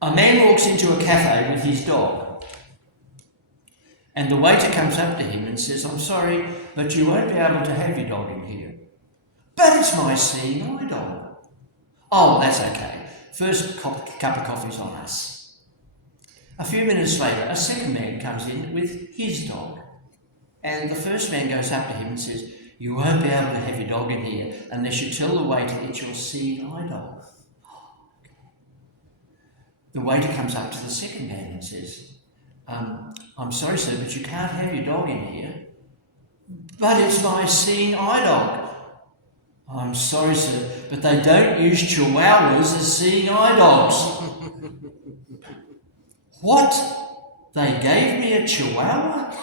A man walks into a cafe with his dog, and the waiter comes up to him and says, "I'm sorry, but you won't be able to have your dog in here." "But it's my seeing eye dog." "Oh, that's okay. First cup of coffee's on us." A few minutes later, a second man comes in with his dog, and the first man goes up to him and says, "You won't be able to have your dog in here unless you tell the waiter it's your seeing eye dog." The waiter comes up to the second man and says, "I'm sorry, sir, but you can't have your dog in here." "But it's my seeing eye dog." "I'm sorry, sir, but they don't use chihuahuas as seeing eye dogs." "What? They gave me a chihuahua?"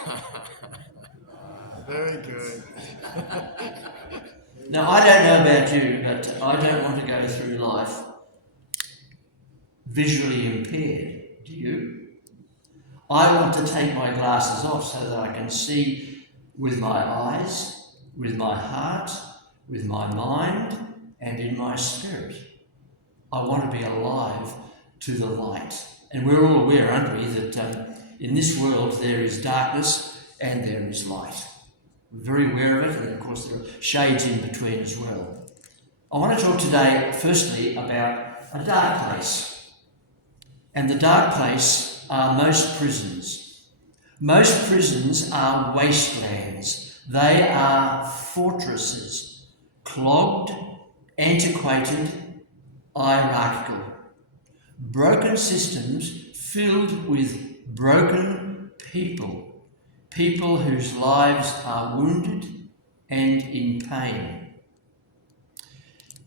Very good. Now, I don't know about you, but I don't want to go through life visually impaired. Do you? I want to take my glasses off so that I can see with my eyes, with my heart, with my mind, and in my spirit. I want to be alive to the light. And we're all aware, aren't we, that in this world there is darkness and there is light. We're very aware of it, and of course there are shades in between as well. I want to talk today, firstly, about a dark place. And the dark place are most prisons. Most prisons are wastelands. They are fortresses, clogged, antiquated, hierarchical. Broken systems filled with broken people, people whose lives are wounded and in pain.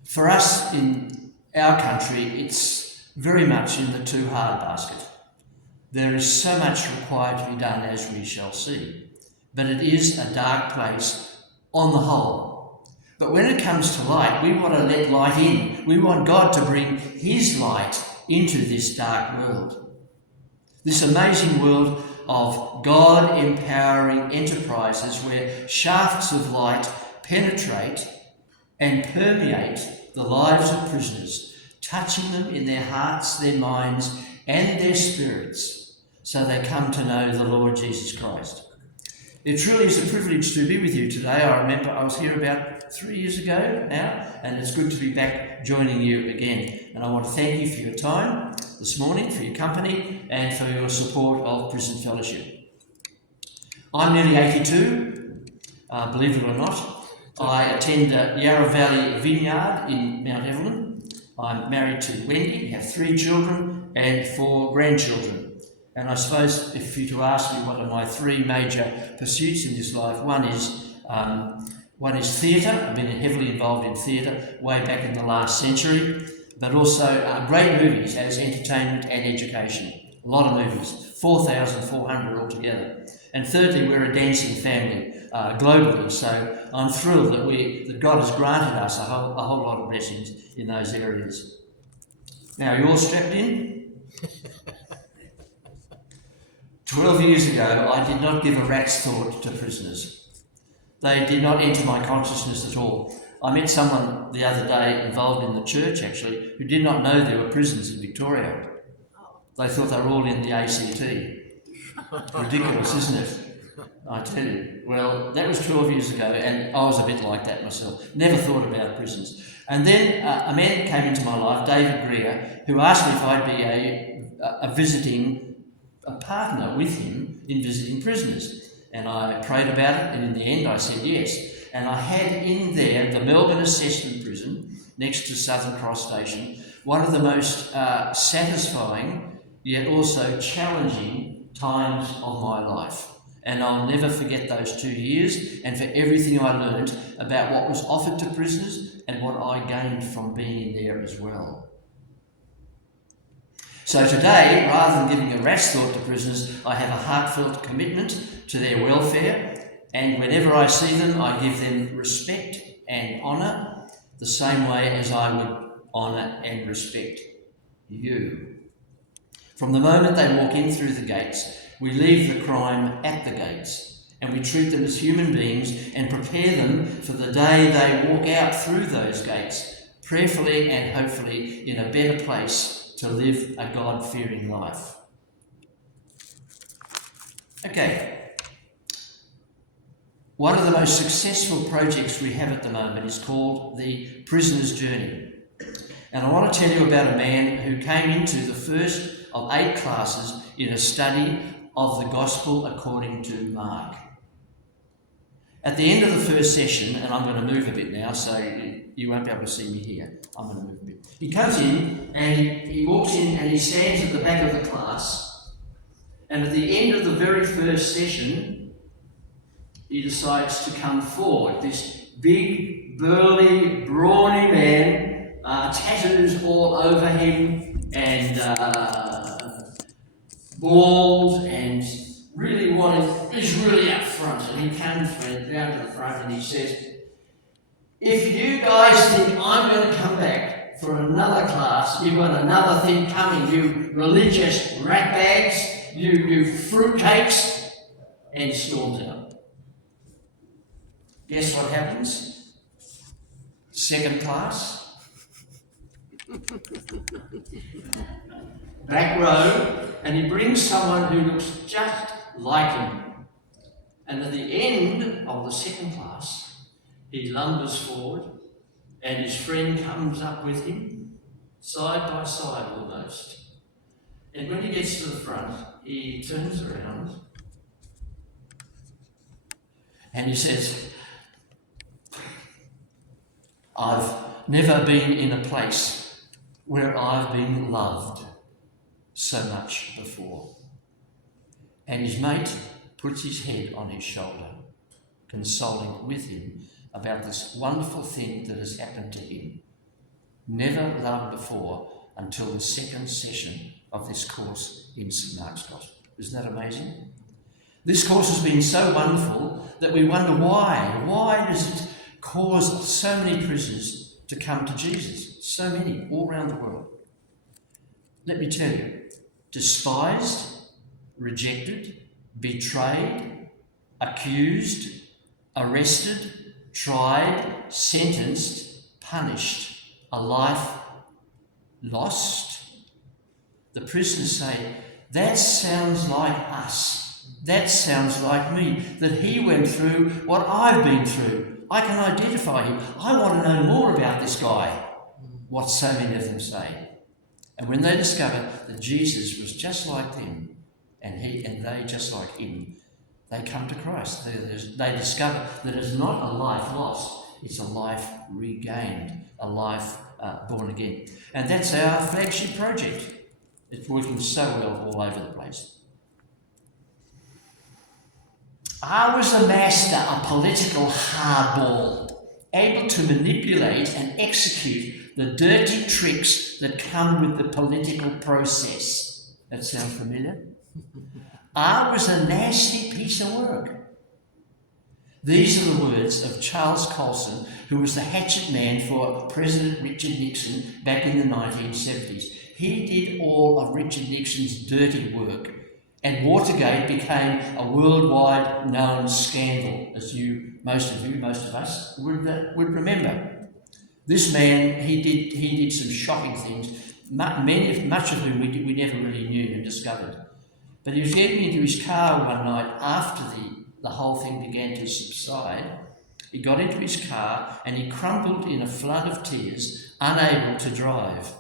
For us in our country, it's very much in the too hard basket. There is so much required to be done, as we shall see, but it is a dark place on the whole. But when it comes to light, we want to let light in. We want God to bring his light into this dark world. This amazing world of God empowering enterprises where shafts of light penetrate and permeate the lives of prisoners, touching them in their hearts, their minds, and their spirits, so they come to know the Lord Jesus Christ. It truly is a privilege to be with you today. I remember I was here about 3 years ago now, and it's good to be back joining you again. And I want to thank you for your time this morning, for your company, and for your support of Prison Fellowship. I'm nearly 82, believe it or not. I attend Yarra Valley Vineyard in Mount Evelyn. I'm married to Wendy, have 3 children and 4 grandchildren. And I suppose if you were to ask me what are my 3 major pursuits in this life, one is theatre. I've been heavily involved in theatre way back in the last century, but also great movies as entertainment and education. A lot of movies, 4,400 altogether. And thirdly, we're a dancing family globally, so I'm thrilled that God has granted us a whole lot of blessings in those areas. Now, are you all strapped in? 12 years ago, I did not give a rat's thought to prisoners. They did not enter my consciousness at all. I met someone the other day involved in the church, actually, who did not know there were prisons in Victoria. They thought they were all in the ACT. Ridiculous, isn't it? I tell you. Well, that was 12 years ago, and I was a bit like that myself. Never thought about prisons. And then a man came into my life, David Greer, who asked me if I'd be a visiting partner with him in visiting prisoners. And I prayed about it, and in the end I said yes. And I had in there the Melbourne Assessment Prison, next to Southern Cross Station, one of the most satisfying, yet also challenging times of my life. And I'll never forget those 2 years and for everything I learned about what was offered to prisoners and what I gained from being in there as well. So today, rather than giving a rat's thought to prisoners, I have a heartfelt commitment to their welfare, and whenever I see them, I give them respect and honour, the same way as I would honour and respect you. From the moment they walk in through the gates, we leave the crime at the gates, and we treat them as human beings and prepare them for the day they walk out through those gates, prayerfully and hopefully in a better place to live a God-fearing life. Okay. One of the most successful projects we have at the moment is called the Prisoner's Journey. And I want to tell you about a man who came into the first of 8 classes in a study of the Gospel according to Mark. At the end of the first session, and I'm going to move a bit now, so you won't be able to see me here. I'm going to move a bit. He comes in and he walks in and he stands at the back of the class. And at the end of the very first session, he decides to come forward. This big, burly, brawny man, tattoos all over him, and bald, and is really up front. And he comes down to the front and he says, "If you guys think I'm going to come back for another class, you've got another thing coming, you religious ratbags, you fruitcakes," and storms out. Guess what happens? Second class. Back row, and he brings someone who looks just like him. And at the end of the second class, he lumbers forward, and his friend comes up with him, side by side almost. And when he gets to the front, he turns around and he says, "I've never been in a place where I've been loved so much before." And his mate puts his head on his shoulder, consoling with him about this wonderful thing that has happened to him. Never loved before until the second session of this course in St. Mark's Gospel. Isn't that amazing? This course has been so wonderful that we wonder why. Why does it cause so many prisoners to come to Jesus? So many, all around the world. Let me tell you, despised, rejected, betrayed, accused, arrested, tried, sentenced, punished, a life lost. The prisoners say, "That sounds like us. That sounds like me, that he went through what I've been through. I can identify him. I want to know more about this guy." What so many of them say. And when they discover that Jesus was just like them, and they just like him, they come to Christ. They discover that it's not a life lost, it's a life regained, a life born again. And that's our flagship project. It's working so well all over the place. I was a master, a political hardball, able to manipulate and execute the dirty tricks that come with the political process. That sound familiar? I was a nasty piece of work. These are the words of Charles Colson, who was the hatchet man for President Richard Nixon back in the 1970s. He did all of Richard Nixon's dirty work, and Watergate became a worldwide known scandal, as most of us would remember. This man, he did some shocking things, much of whom we never really knew and discovered. But he was getting into his car one night after the whole thing began to subside. He got into his car and he crumpled in a flood of tears, unable to drive,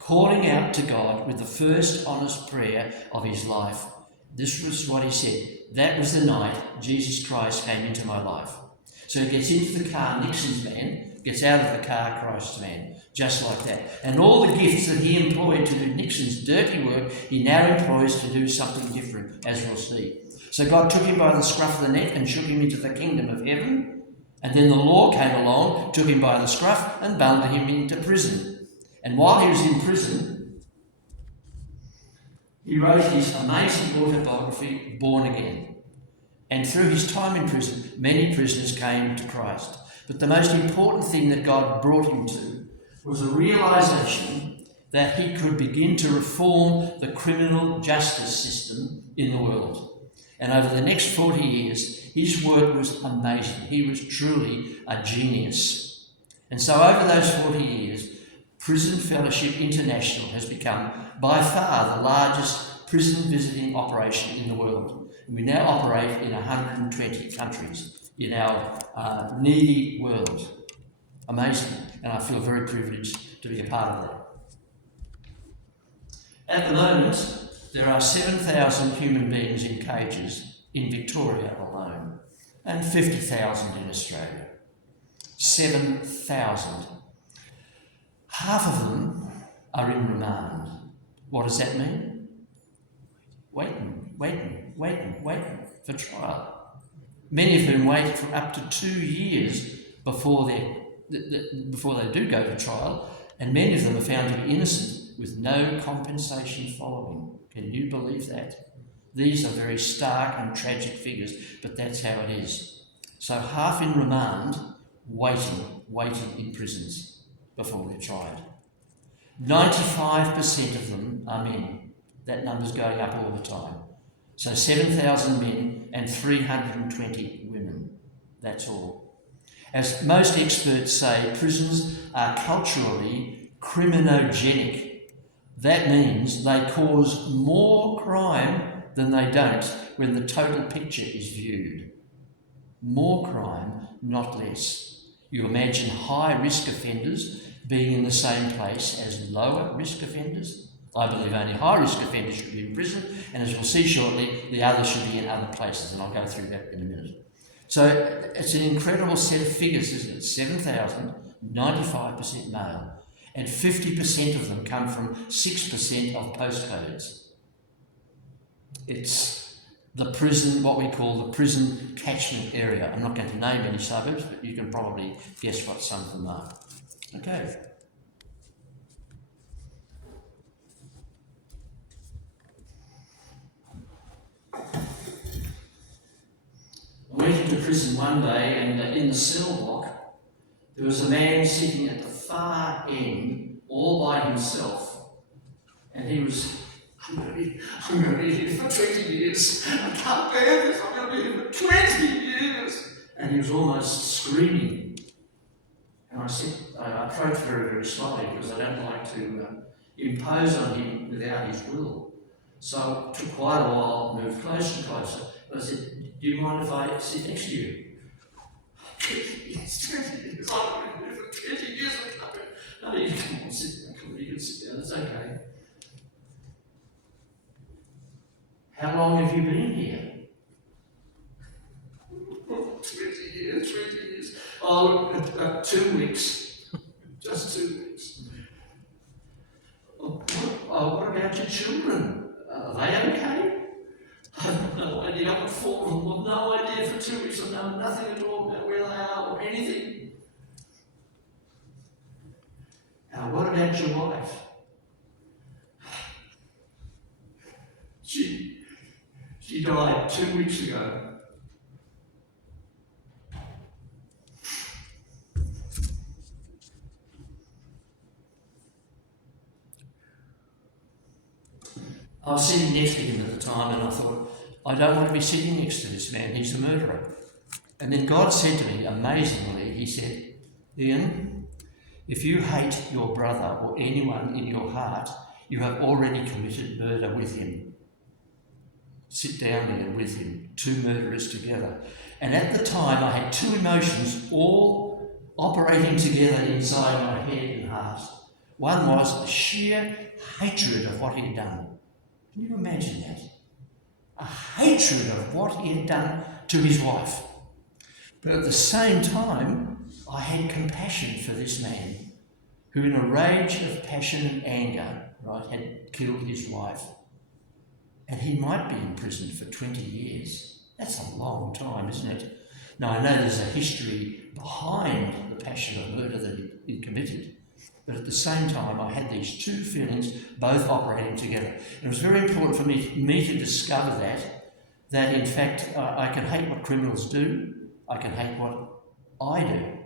calling out to God with the first honest prayer of his life. This was what he said: "That was the night Jesus Christ came into my life." So he gets into the car, Nixon's man, gets out of the car, Christ's man, just like that. And all the gifts that he employed to do Nixon's dirty work, he now employs to do something different, as we'll see. So God took him by the scruff of the neck and shook him into the kingdom of heaven. And then the law came along, took him by the scruff and bundled him into prison. And while he was in prison, he wrote his amazing autobiography, Born Again. And through his time in prison, many prisoners came to Christ. But the most important thing that God brought him to was a realisation that he could begin to reform the criminal justice system in the world. And over the next 40 years, his work was amazing. He was truly a genius. And so over those 40 years, Prison Fellowship International has become by far the largest prison visiting operation in the world. We now operate in 120 countries in our needy world. Amazing, and I feel very privileged to be a part of that. At the moment, there are 7,000 human beings in cages in Victoria alone, and 50,000 in Australia. 7,000. Half of them are in remand. What does that mean? Waiting for trial. Many of whom wait for up to 2 years before they do go to trial, and many of them are found to be innocent with no compensation following. Can you believe that? These are very stark and tragic figures, but that's how it is. So half in remand, waiting in prisons before they're tried. 95% of them are men. That number's going up all the time. So 7,000 men and 320 women. That's all. As most experts say, prisons are culturally criminogenic. That means they cause more crime than they don't when the total picture is viewed. More crime, not less. You imagine high-risk offenders being in the same place as lower-risk offenders? I believe only high-risk offenders should be in prison, and as we'll see shortly, the others should be in other places, and I'll go through that in a minute. So it's an incredible set of figures, isn't it? 7,000, 95% male, and 50% of them come from 6% of postcodes. It's the prison, what we call the prison catchment area. I'm not going to name any suburbs, but you can probably guess what some of them are. Okay. I went into prison one day, and in the cell block, there was a man sitting at the far end, all by himself, and he was, I'm going to be here for 20 years. I can't bear this. I'm going to be here for 20 years. And he was almost screaming. And I approached very, very slowly because I don't like to impose on him without his will. So it took quite a while, moved closer and closer. But I said, do you mind if I sit next to you? Yes, 20 years. I've been here for 20 years. No, you can sit down. You can sit down. It's okay. How long have you been here? 20 years. Oh, about 2 weeks. Just 2 weeks. What about your children? Are they okay? I've no idea. I've got 4 of them. I've no idea for 2 weeks. I've known nothing at all about where they are or anything. What about your wife? She died 2 weeks ago. I was sitting next to him at the time, and I thought, I don't want to be sitting next to this man. He's a murderer. And then God said to me, amazingly, he said, Ian, if you hate your brother or anyone in your heart, you have already committed murder with him. Sit down there with him, 2 murderers together. And at the time, I had 2 emotions all operating together inside my head and heart. One was the sheer hatred of what he had done. Can you imagine that? A hatred of what he had done to his wife. But at the same time, I had compassion for this man who, in a rage of passion and anger, right, had killed his wife. And he might be in prison for 20 years. That's a long time, isn't it? Now, I know there's a history behind the passion of murder that he committed. But at the same time, I had these 2 feelings both operating together. And it was very important for me to discover that in fact, I can hate what criminals do, I can hate what I do,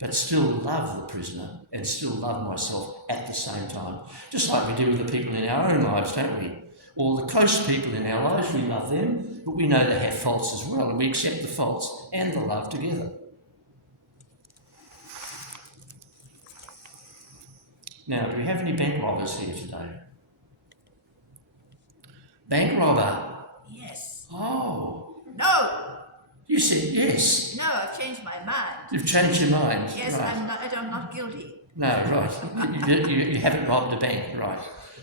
but still love the prisoner and still love myself at the same time. Just like we do with the people in our own lives, don't we? Or the close people in our lives, we love them, but we know they have faults as well, and we accept the faults and the love together. Now, do we have any bank robbers here today? Bank robber? Yes. Oh. No! You said yes. No, I've changed my mind. You've changed your mind. Yes, right. I'm not guilty. No, right. You haven't robbed a bank, right.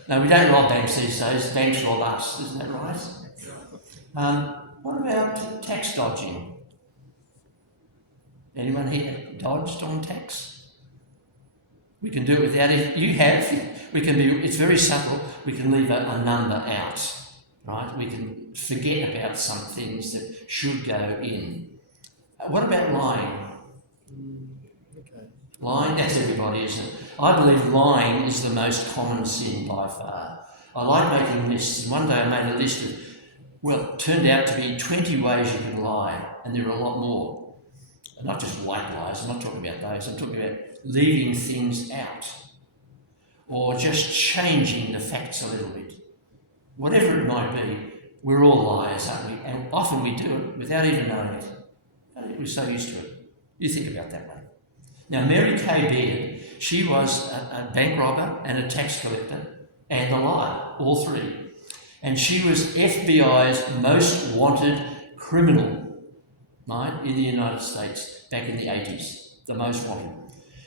No, we don't rob banks these days. Banks rob us, isn't that right? What about tax dodging? Anyone here dodged on tax? We can do it without it. You have. We can be. It's very subtle. We can leave a number out, right? We can forget about some things that should go in. What about lying? Okay. Lying, that's everybody, isn't it? I believe lying is the most common sin by far. I like making lists, and one day I made a list of, well, it turned out to be 20 ways you can lie, and there are a lot more. And not just white lies, I'm not talking about those, I'm talking about leaving things out, or just changing the facts a little bit. Whatever it might be, we're all liars, aren't we? And often we do it without even knowing it. We're so used to it. You think about that one. Now, Mary Kay Beard, she was a bank robber and a tax collector and a liar, all three. And she was FBI's most wanted criminal, right, in the United States back in the 80s, the most wanted.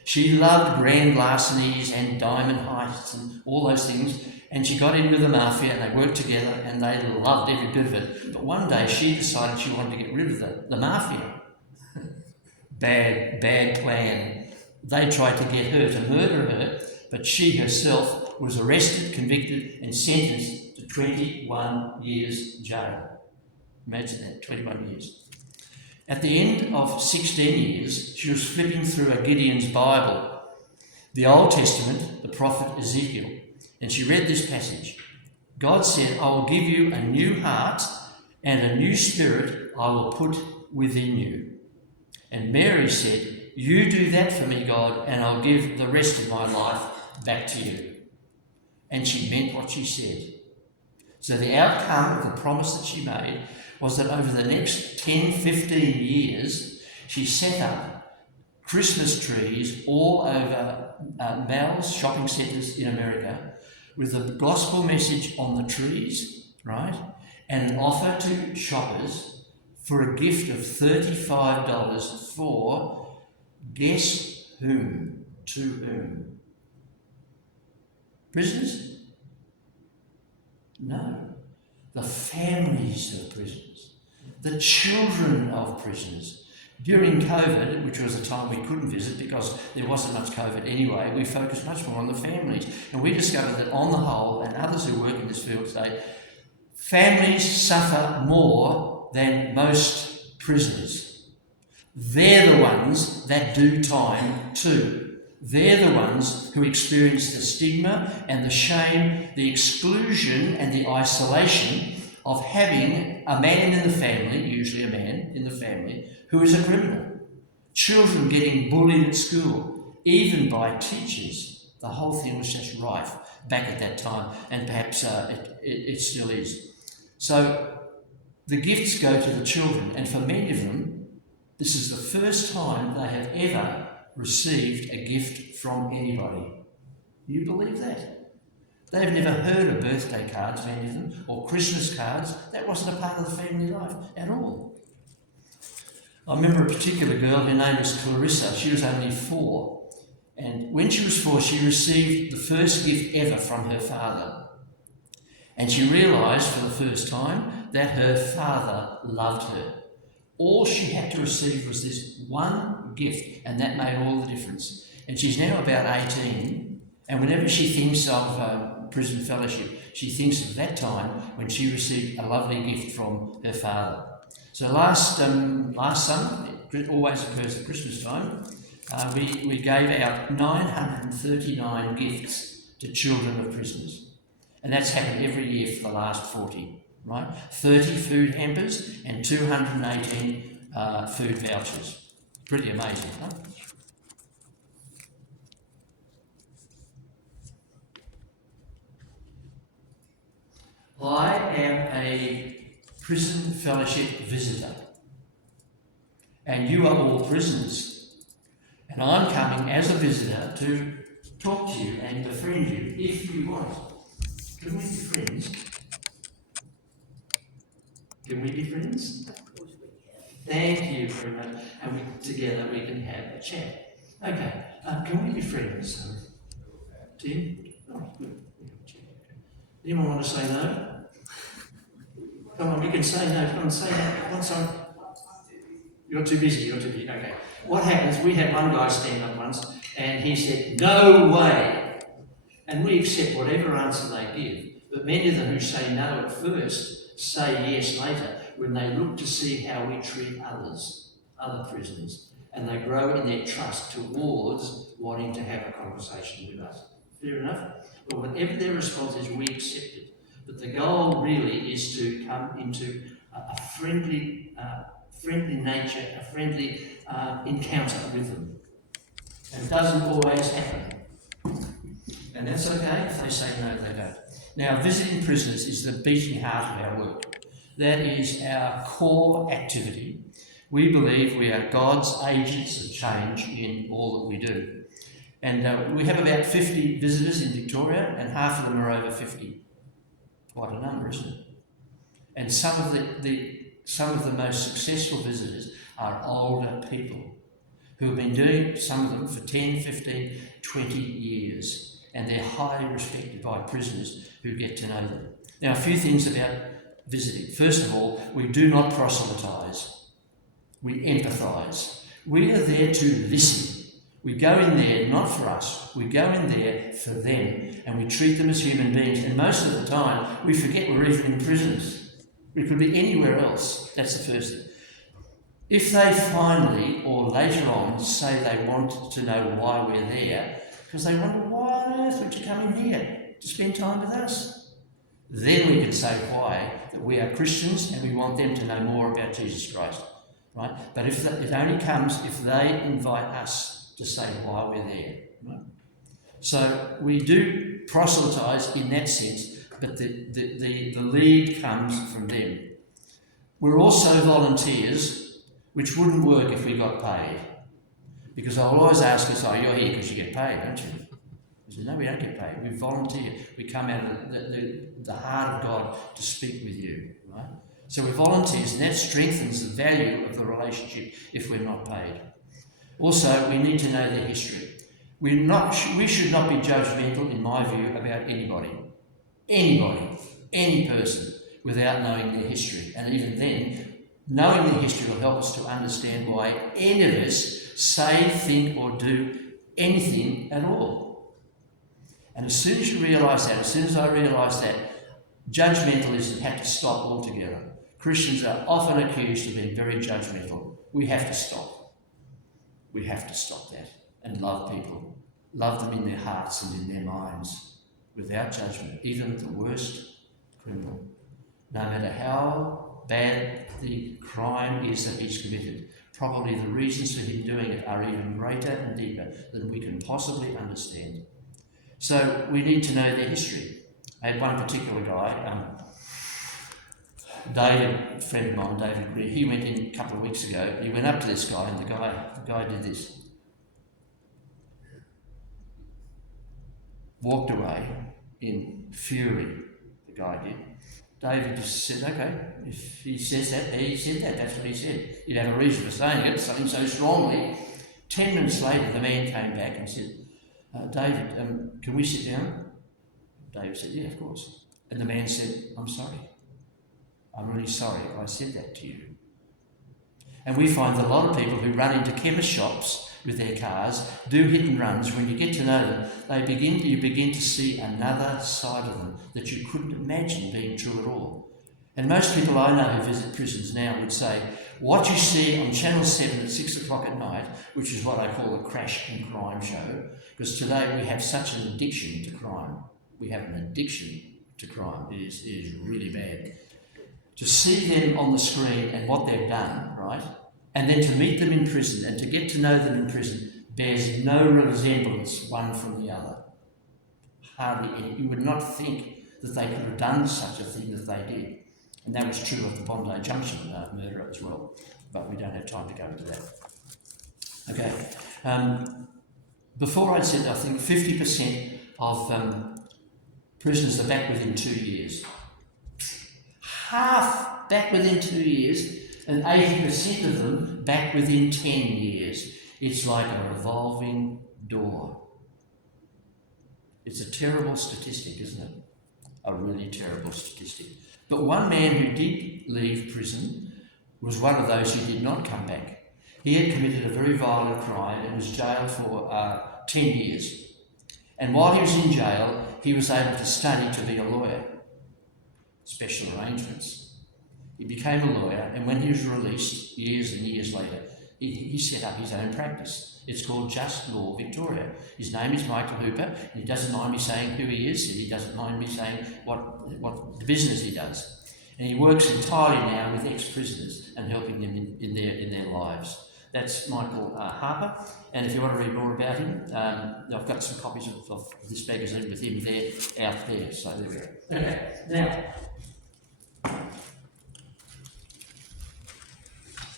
She loved grand larcenies and diamond heists and all those things, and she got in with the mafia and they worked together and they loved every bit of it. But one day she decided she wanted to get rid of the mafia. Bad plan. They tried to get her to murder her, but she herself was arrested, convicted and sentenced to 21 years jail. Imagine that, 21 years. At the end of 16 years, she was flipping through a Gideon's Bible, the Old Testament, the prophet Ezekiel, and she read this passage. God said, I will give you a new heart and a new spirit I will put within you. And Mary said, you do that for me, God, and I'll give the rest of my life back to you. And she meant what she said. So the outcome of the promise that she made was that over the next 10, 15 years, she set up Christmas trees all over malls, shopping centres in America, with the gospel message on the trees, right? And an offer to shoppers for a gift of $35 for, guess whom? To whom? Prisoners? No. The families of prisoners. The children of prisoners. During COVID, which was a time we couldn't visit because there wasn't much COVID anyway, we focused much more on the families. And we discovered that on the whole, and others who work in this field say, families suffer more than most prisoners. They're the ones that do time too. They're the ones who experience the stigma and the shame, the exclusion and the isolation of having a man in the family, usually a man in the family, who is a criminal. Children getting bullied at school, even by teachers. The whole thing was just rife back at that time, and perhaps it still is. So the gifts go to the children, and for many of them, this is the first time they have ever received a gift from anybody. You believe that? They've never heard of birthday cards, many of them, or Christmas cards. That wasn't a part of the family life at all. I remember a particular girl, her name was Clarissa. She was only 4. And when she was 4, she received the first gift ever from her father. And she realised for the first time that her father loved her. All she had to receive was this one gift, and that made all the difference. And she's now about 18, and whenever she thinks of prison fellowship, she thinks of that time when she received a lovely gift from her father. So last summer, it always occurs at Christmas time, we gave out 939 gifts to children of prisoners. And that's happened every year for the last 40, right? 30 food hampers and 218 food vouchers. Pretty amazing, huh? I am a prison fellowship visitor, and you are all prisoners. And I'm coming as a visitor to talk to you and befriend you if you want. Can we be friends? Can we be friends? Of course we can. Thank you very much. And together we can have a chat. Okay, can we be friends? Tim? Oh, good. Anyone want to say no? Come on, you can say no. Come on, say no. Come on, sorry. You're too busy. Okay. What happens, we had one guy stand up once and he said, no way. And we accept whatever answer they give. But many of them who say no at first say yes later when they look to see how we treat others, other prisoners, and they grow in their trust towards wanting to have a conversation with us. Fair enough? But whatever their response is, we accept it. But the goal really is to come into a friendly nature, a friendly encounter with them. And it doesn't always happen. And that's okay if they say no, they don't. Now, visiting prisoners is the beating heart of our work. That is our core activity. We believe we are God's agents of change in all that we do. And we have about 50 visitors in Victoria, and half of them are over 50. Quite a number, isn't it? And some of the most successful visitors are older people who have been doing, some of them for 10, 15, 20 years. And they're highly respected by prisoners who get to know them. Now, a few things about visiting. First of all, we do not proselytise. We empathise. We are there to listen. We go in there not for us, we go in there for them, and we treat them as human beings. And most of the time, we forget we're even in prisons. We could be anywhere else. That's the first thing. If they finally, or later on, say they want to know why we're there, because they wonder, why on earth would you come in here to spend time with us? Then we can say why, that we are Christians and we want them to know more about Jesus Christ. Right? But it only comes if they invite us to say why we're there. Right? So we do proselytise in that sense, but the lead comes from them. We're also volunteers, which wouldn't work if we got paid. Because I'll always ask us, oh, you're here because you get paid, don't you? I said, no, we don't get paid. We volunteer. We come out of the heart of God to speak with you. Right? So we're volunteers, and that strengthens the value of the relationship if we're not paid. Also, we need to know their history. We should not be judgmental, in my view, about anybody, any person, without knowing their history. And even then, knowing their history will help us to understand why any of us say, think, or do anything at all. And as soon as you realise that, as soon as I realised that, judgmentalism had to stop altogether. Christians are often accused of being very judgmental. We have to stop. We have to stop that and love people. Love them in their hearts and in their minds, without judgment, even the worst criminal. No matter how bad the crime is that he's committed, probably the reasons for him doing it are even greater and deeper than we can possibly understand. So we need to know their history. I had one particular guy, David, a friend of mine, David Greer, he went in a couple of weeks ago. He went up to this guy, and the guy did this. Walked away in fury, the guy did. David just said, okay, if he says that, he said that, that's what he said. He'd have a reason for saying it, something so strongly. 10 minutes later, the man came back and said, David, can we sit down? David said, yeah, of course. And the man said, I'm sorry. I'm really sorry I said that to you. And we find that a lot of people who run into chemist shops with their cars do hit and runs. When you get to know them, you begin to see another side of them that you couldn't imagine being true at all. And most people I know who visit prisons now would say, what you see on Channel 7 at 6 o'clock at night, which is what I call a crash and crime show, because today we have such an addiction to crime. We have an addiction to crime. It is really bad. To see them on the screen and what they've done, right? And then to meet them in prison and to get to know them in prison bears no resemblance one from the other. Hardly any. You would not think that they could have done such a thing that they did. And that was true of the Bondi Junction murder as well. But we don't have time to go into that. Okay. Before I said I think 50% of prisoners are back within 2 years. Half back within 2 years, and 80% of them back within 10 years. It's like a revolving door. It's a terrible statistic, isn't it? A really terrible statistic. But one man who did leave prison was one of those who did not come back. He had committed a very violent crime and was jailed for 10 years. And while he was in jail, he was able to study to be a lawyer. Special arrangements. He became a lawyer, and when he was released, years and years later, he set up his own practice. It's called Just Law Victoria. His name is Michael Hooper, and he doesn't mind me saying who he is, and he doesn't mind me saying what the business he does. And he works entirely now with ex-prisoners and helping them in their lives. That's Michael Harper, and if you want to read more about him, I've got some copies of this magazine with him there, out there, so there we go. Okay, now,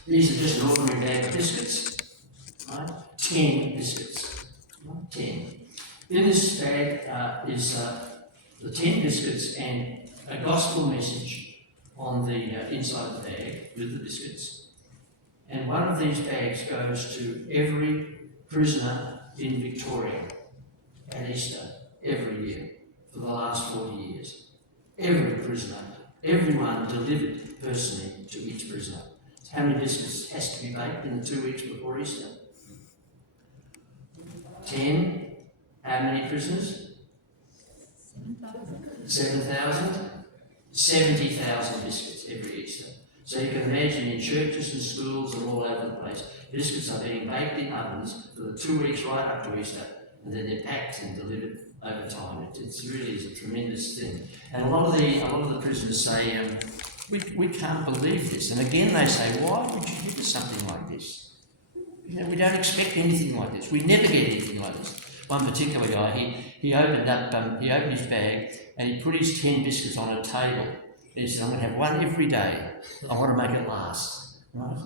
these are just an ordinary bag of biscuits, right? 10 biscuits, right? 10. In this bag is the 10 biscuits and a gospel message on the inside of the bag with the biscuits. And one of these bags goes to every prisoner in Victoria at Easter every year for the last 40 years. Every prisoner, everyone delivered personally to each prisoner. So how many biscuits has to be baked in the 2 weeks before Easter? 10. How many prisoners? 7,000? 70,000 biscuits every Easter. So you can imagine in churches and schools and all over the place, biscuits are being baked in ovens for the 2 weeks right up to Easter, and then they're packed and delivered over time. It really is a tremendous thing. And a lot of the prisoners say, we can't believe this. And again they say, why would you give us something like this? You know, we don't expect anything like this. We never get anything like this. One particular guy, he opened his bag and he put his 10 biscuits on a table. And he said, I'm going to have one every day. I want to make it last. Right?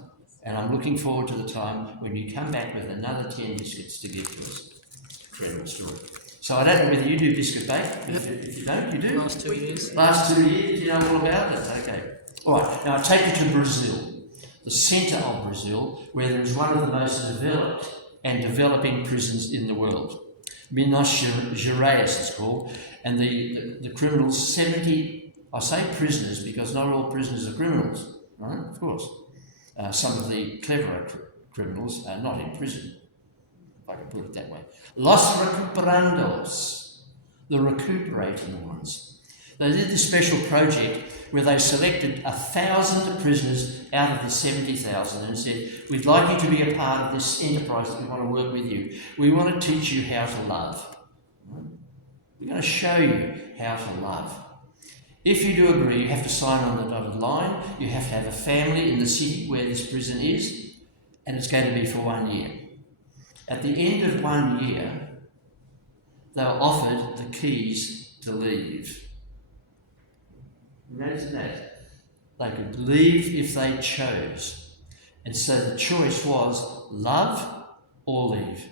And I'm looking forward to the time when you come back with another 10 biscuits to give to us. Incredible story. So I don't know whether you do biscuit bake. If you don't, you do. Last 2 years. Last 2 years, you know all about it. Okay. All right, now I take you to Brazil, the centre of Brazil, where there is one of the most developed and developing prisons in the world. Minas Gerais it's called, and the criminals, 70, I say prisoners because not all prisoners are criminals, right? Of course. Some of the cleverer criminals are not in prison, if I can put it that way. Los recuperandos, the recuperating ones. They did this special project where they selected 1,000 prisoners out of the 70,000 and said, we'd like you to be a part of this enterprise that we want to work with you. We want to teach you how to love. We're going to show you how to love. If you do agree, you have to sign on the dotted line. You have to have a family in the city where this prison is, and it's going to be for 1 year. At the end of 1 year, they were offered the keys to leave. Imagine that. They could leave if they chose. And so the choice was love or leave.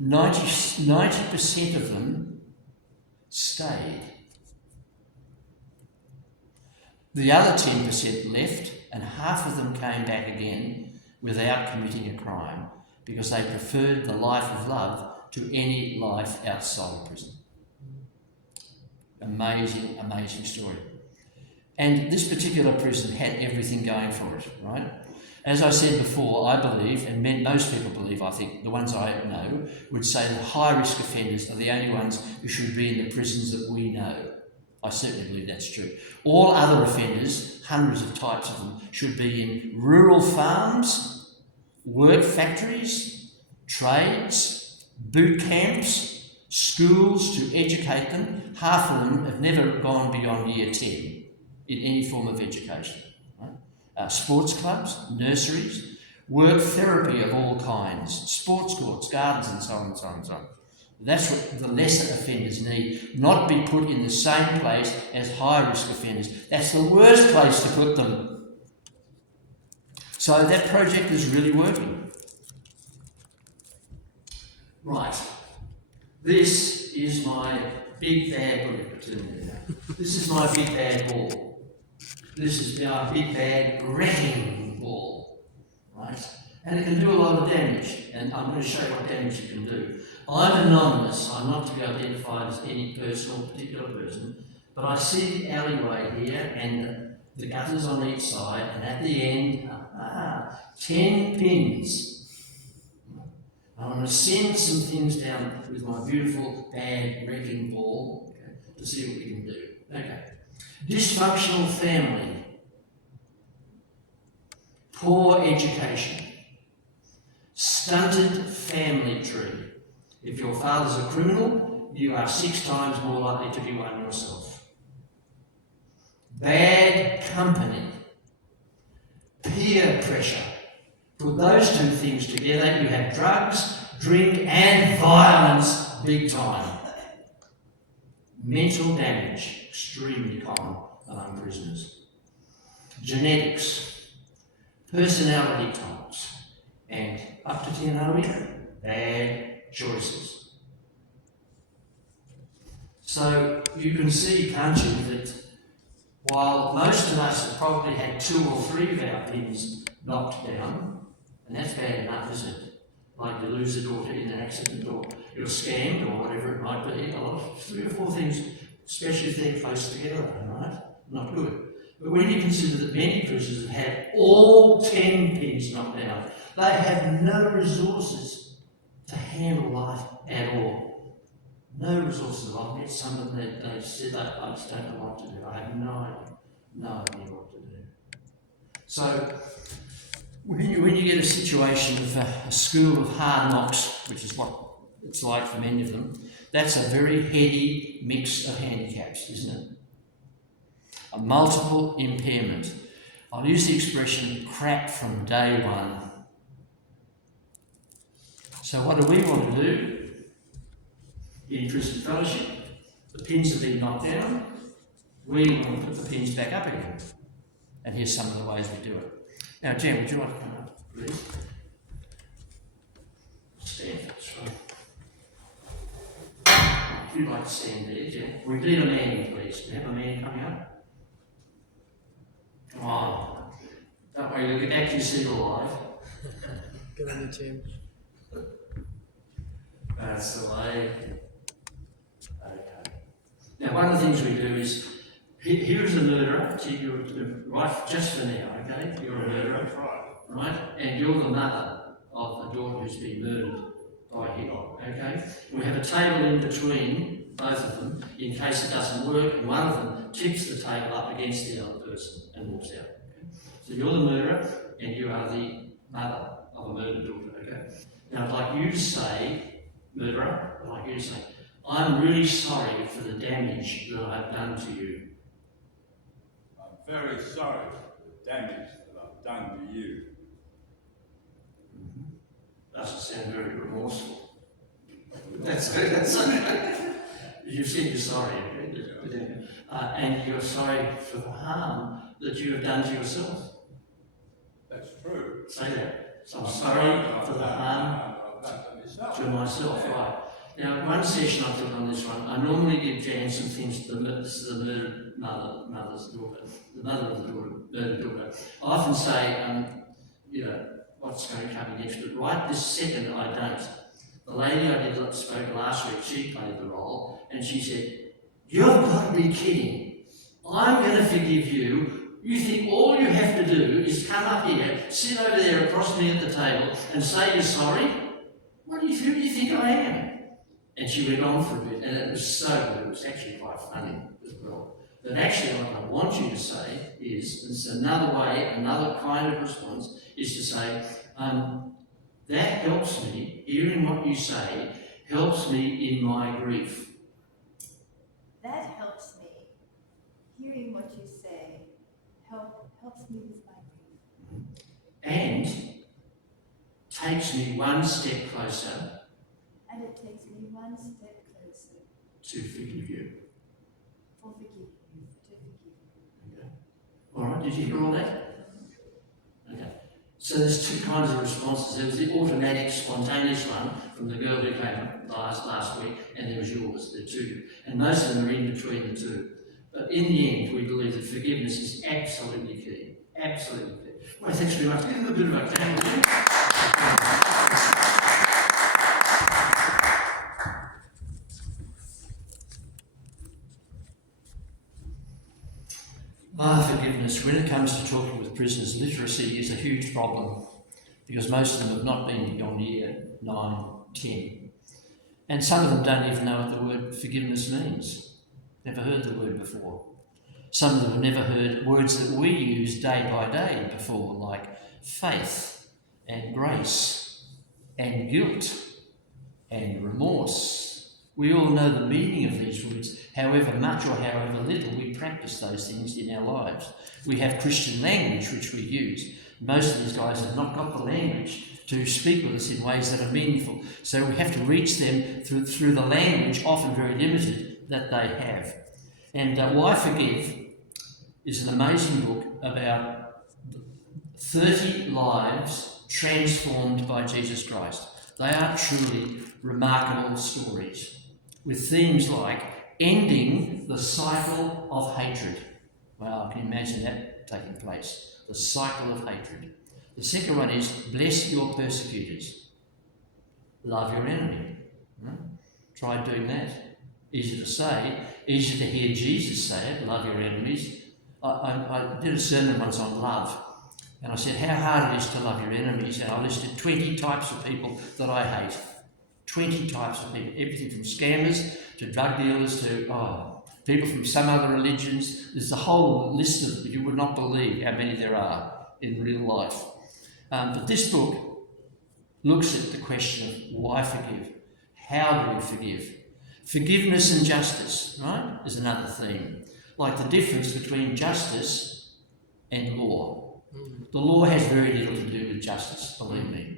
90% of them stayed. The other 10% left, and half of them came back again without committing a crime because they preferred the life of love to any life outside of prison. Amazing, amazing story. And this particular prison had everything going for it, right? As I said before, I believe, and most people believe, I think, the ones I know, would say that high-risk offenders are the only ones who should be in the prisons that we know. I certainly believe that's true. All other offenders, hundreds of types of them, should be in rural farms, work factories, trades, boot camps, schools to educate them. Half of them have never gone beyond year 10 in any form of education. Right? Sports clubs, nurseries, work therapy of all kinds, sports courts, gardens, and so on and so on and so on. That's what the lesser offenders need, not be put in the same place as high-risk offenders. That's the worst place to put them. So that project is really working. Right. This is my big bad bull. This is my big bad ball. This is our big bad wrecking ball. Right? And it can do a lot of damage. And I'm going to show you what damage it can do. I'm anonymous. I'm not to be identified as any person or particular person. But I see the alleyway here and the gutters on each side. And at the end, 10 pins. I'm going to send some things down with my beautiful bad wrecking ball, okay, to see what we can do. Okay. Dysfunctional family. Poor education. Stunted family tree. If your father's a criminal, you are 6 times more likely to be one yourself. Bad company. Peer pressure. Put those 2 things together, you have drugs, drink and violence big time. Mental damage, extremely common among prisoners. Genetics, personality types, and up to 10 are we? Bad choices. So you can see, can't you, that while most of us have probably had 2 or 3 of our pins knocked down, and that's bad enough, isn't it? Like you lose a daughter in an accident, or you're scammed, or whatever it might be. A lot of 3 or 4 things, especially if they're close together, right? Not good. But when you consider that many prisoners have had all 10 pins knocked down, they have no resources to handle life at all. No resources. I've met some of them that they said, I just don't know what to do. I have no idea what to do. So, when you get a situation of a school of hard knocks, which is what it's like for many of them, that's a very heady mix of handicaps, isn't it? A multiple impairment. I'll use the expression crap from day one. So what do we want to do? In prison fellowship, the pins have been knocked down. We want to put the pins back up again. And here's some of the ways we do it. Now, Jen, would you like to come up, please? Stand, that's right. If you'd like to stand there, Jen. We need a man, please. Do you have a man coming up? Come on. Don't worry, you'll get actually see it alive. Get on the team. That's the way. Okay. Now, one of the things we do is, here's a murderer, you're right just for now, okay? You're a murderer, right? And you're the mother of a daughter who's been murdered by him, okay? We have a table in between both of them in case it doesn't work, and one of them tips the table up against the other person and walks out. Okay? So you're the murderer, and you are the mother of a murdered daughter, okay? Now I'd like you to say, murderer, I'd like you to say, I'm really sorry for the damage that I've done to you. Very sorry for the damage that I've done to you. Doesn't sound very remorseful. That's good. That's you've said you're sorry, okay? And you're sorry for the harm that you have done to yourself. That's true. Say that. So I'm sorry for the harm to myself, right? Now, one session I took on this one, I normally give Jan some things, this is the murdered mother's daughter, the mother of the daughter, murdered daughter. I often say, what's going to come next, but right this second I don't. The lady I did spoke last week, she played the role, and she said, you've got to be kidding. I'm going to forgive you. You think all you have to do is come up here, sit over there across me at the table, and say you're sorry? Who do you think I am? And she went on for a bit, and it was so good, it was actually quite funny as well. But actually what I want you to say is, and it's another way, another kind of response, is to say, that helps me, hearing what you say, helps me in my grief. That helps me. Hearing what you say helps me with my grief. And takes me one step closer. And it takes me one step closer To forgive you. for forgiving you, to forgive you. Okay. All right, did you hear all that? Okay. So there's two kinds of responses. There was the automatic, spontaneous one from the girl who came last week, and there was yours, the two. And most of them are in between the two. But in the end, we believe that forgiveness is absolutely key. Absolutely key. Well, thanks very much. Give them a bit of a clap. Forgiveness. When it comes to talking with prisoners, literacy is a huge problem because most of them have not been beyond year 9, 10. And some of them don't even know what the word forgiveness means. Never heard the word before. Some of them have never heard words that we use day by day before, like faith and grace and guilt and remorse. We all know the meaning of these words, however much or however little we practice those things in our lives. We have Christian language which we use. Most of these guys have not got the language to speak with us in ways that are meaningful. So we have to reach them through the language, often very limited, that they have. And Why Forgive is an amazing book about 30 lives transformed by Jesus Christ. They are truly remarkable stories, with themes like ending the cycle of hatred. Wow, can you imagine that taking place? The cycle of hatred. The second one is bless your persecutors. Love your enemy. Try doing that. Easy to say, easy to hear Jesus say it, love your enemies. I did a sermon once on love, and I said how hard it is to love your enemies, and I listed 20 types of people that I hate. 20 types of people, everything from scammers to drug dealers to people from some other religions. There's a whole list of them. You would not believe how many there are in real life. But this book looks at the question of why forgive? How do we forgive? Forgiveness and justice, right, is another theme. Like the difference between justice and law. The law has very little to do with justice, believe me.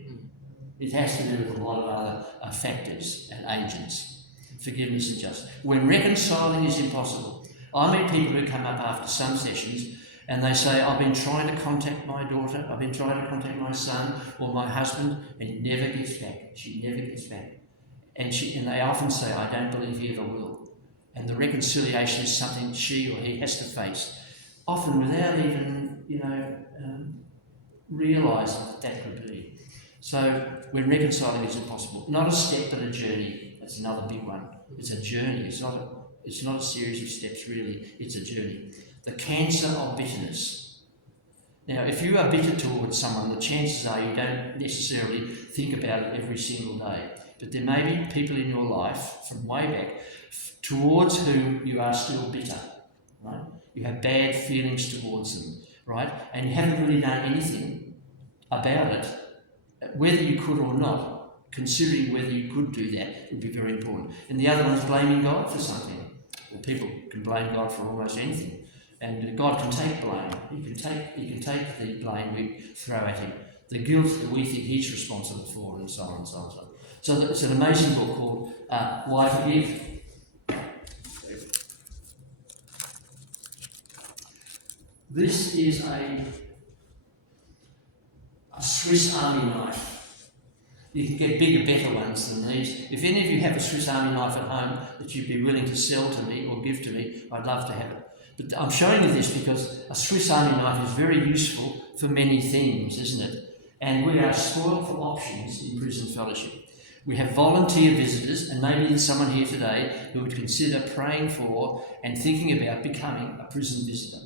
It has to do with a lot of other factors and agents. Forgiveness and justice. When reconciling is impossible, I meet people who come up after some sessions and they say, I've been trying to contact my daughter, I've been trying to contact my son or my husband, and he never gets back. She never gets back. And they often say, I don't believe he ever will. And the reconciliation is something she or he has to face, often without even, realising that could be. So when reconciling is impossible, not a step but a journey. That's another big one. It's a journey. It's not a series of steps really. It's a journey. The cancer of bitterness. Now, if you are bitter towards someone, the chances are you don't necessarily think about it every single day. But there may be people in your life from way back towards whom you are still bitter, right? You have bad feelings towards them, right? And you haven't really done anything about it. Whether you could or not, considering whether you could do that would be very important. And the other one is blaming God for something. Well, people can blame God for almost anything. And God can take blame. He can take the blame we throw at him, the guilt that we think he's responsible for, and so on and so on and so on. So it's an amazing book called Why Forgive? This is a Swiss Army knife. You can get bigger, better ones than these. If any of you have a Swiss Army knife at home that you'd be willing to sell to me or give to me, I'd love to have it. But I'm showing you this because a Swiss Army knife is very useful for many things, isn't it? And we are spoiled for options in prison fellowship. We have volunteer visitors, and maybe there's someone here today who would consider praying for and thinking about becoming a prison visitor.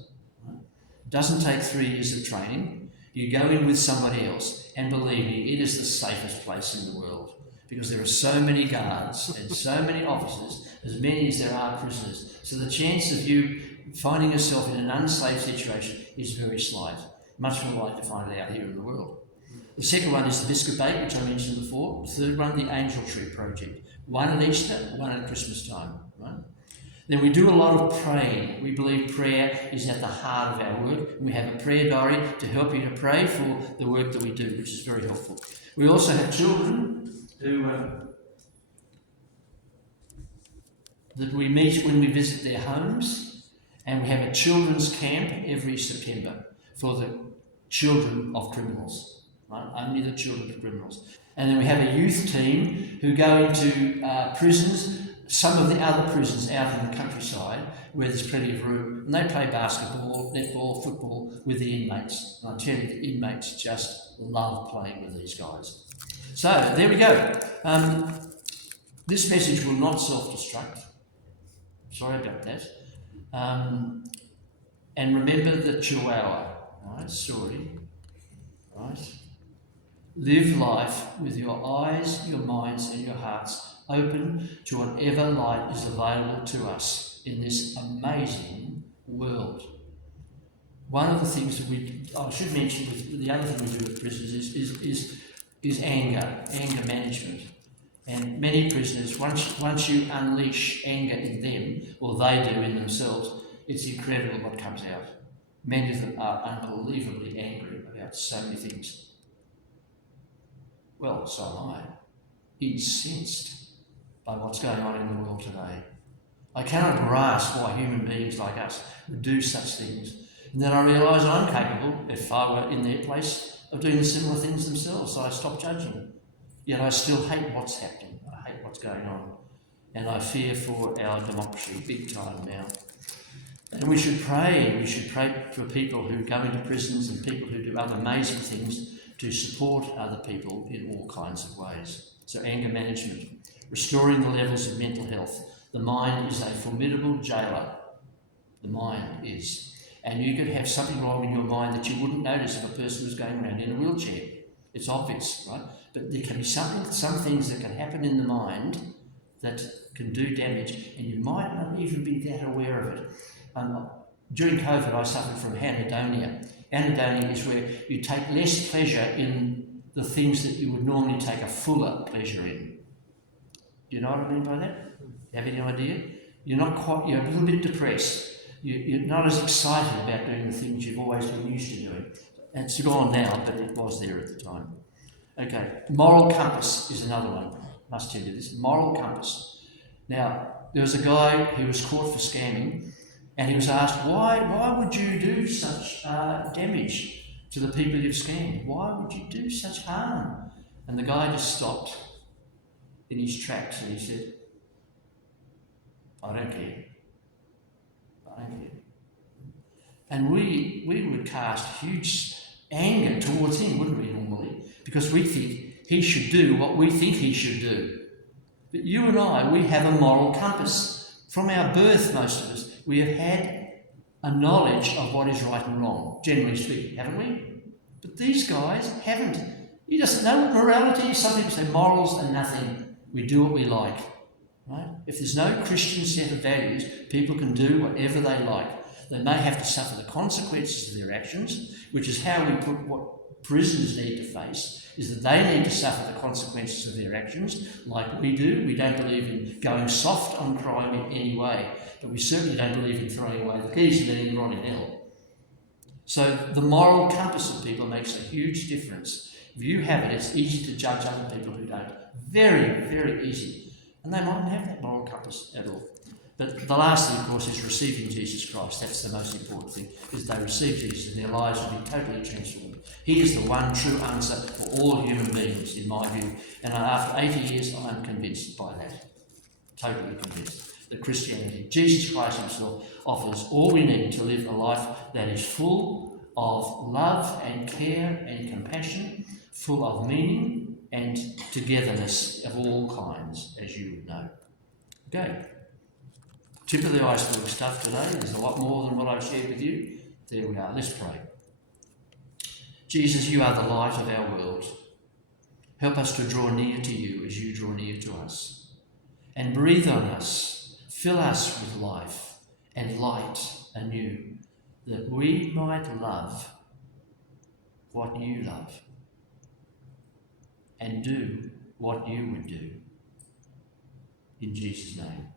Right? It doesn't take 3 years of training. You go in with somebody else, and believe me, it is the safest place in the world because there are so many guards and so many officers, as many as there are prisoners. So the chance of you finding yourself in an unsafe situation is very slight. Much more likely to find it out here in the world. The second one is the biscuit bake, which I mentioned before. The third one, the Angel Tree Project. One at Easter, one at Christmas time. Right? Then we do a lot of praying. We believe prayer is at the heart of our work. We have a prayer diary to help you to pray for the work that we do, which is very helpful. We also have children who that we meet when we visit their homes, and we have a children's camp every September for the children of criminals. right? Only the children of criminals. And then we have a youth team who go into prisons, some of the other prisons out in the countryside where there's plenty of room, and they play basketball, netball, football with the inmates. And I tell you, the inmates just love playing with these guys. So there we go. This message will not self-destruct. Sorry about that. And remember the Chihuahua, right? Story, right? Live life with your eyes, your minds, and your hearts open to whatever light is available to us in this amazing world. One of the things that I should mention with the other thing we do with prisoners is anger management. And many prisoners, once you unleash anger in them, or they do in themselves, it's incredible what comes out. Many of them are unbelievably angry about so many things. Well, so am I, incensed by what's going on in the world today. I cannot grasp why human beings like us would do such things. And then I realise I'm capable, if I were in their place, of doing similar things themselves, so I stop judging. Yet I still hate what's happening. I hate what's going on. And I fear for our democracy big time now. And we should pray. We should pray for people who go into prisons and people who do other amazing things to support other people in all kinds of ways. So anger management, restoring the levels of mental health. The mind is a formidable jailer. The mind is. And you could have something wrong in your mind that you wouldn't notice if a person was going around in a wheelchair. It's obvious, right? But there can be some things that can happen in the mind that can do damage, and you might not even be that aware of it. During COVID, I suffered from anhedonia. Anhedonia is where you take less pleasure in the things that you would normally take a fuller pleasure in. Do you know what I mean by that? Have any idea? You're a little bit depressed. You're not as excited about doing the things you've always been used to doing. And it's gone now, but it was there at the time. Okay, moral compass is another one. I must tell you this, moral compass. Now, there was a guy who was caught for scamming, and he was asked, why would you do such damage to the people you've scammed? Why would you do such harm? And the guy just stopped in his tracks and he said, I don't care. I don't care. And we would cast huge anger towards him, wouldn't we, normally? Because we think he should do what we think he should do. But you and I, we have a moral compass. From our birth, most of us, we have had a knowledge of what is right and wrong, generally speaking, haven't we? But these guys haven't. You just know morality. Some people say morals are nothing. We do what we like. Right? If there's no Christian set of values, people can do whatever they like. They may have to suffer the consequences of their actions, which is how we put what prisoners need to face, is that they need to suffer the consequences of their actions, like we do. We don't believe in going soft on crime in any way, but we certainly don't believe in throwing away the keys and letting them rot in hell. So the moral compass of people makes a huge difference. If you have it, it's easy to judge other people who don't. Very, very easy. And they mightn't have that moral compass at all. But the last thing, of course, is receiving Jesus Christ. That's the most important thing, is they receive Jesus and their lives will be totally transformed. He is the one true answer for all human beings, in my view. And after 80 years, I'm convinced by that. Totally convinced that Christianity, Jesus Christ himself, offers all we need to live a life that is full of love and care and compassion, full of meaning and togetherness of all kinds, as you would know. Okay. Tip of the iceberg stuff today. There's a lot more than what I've shared with you. There we are. Let's pray. Jesus, you are the light of our world. Help us to draw near to you as you draw near to us. And breathe on us. Fill us with life and light anew, that we might love what you love and do what you would do. In Jesus' name.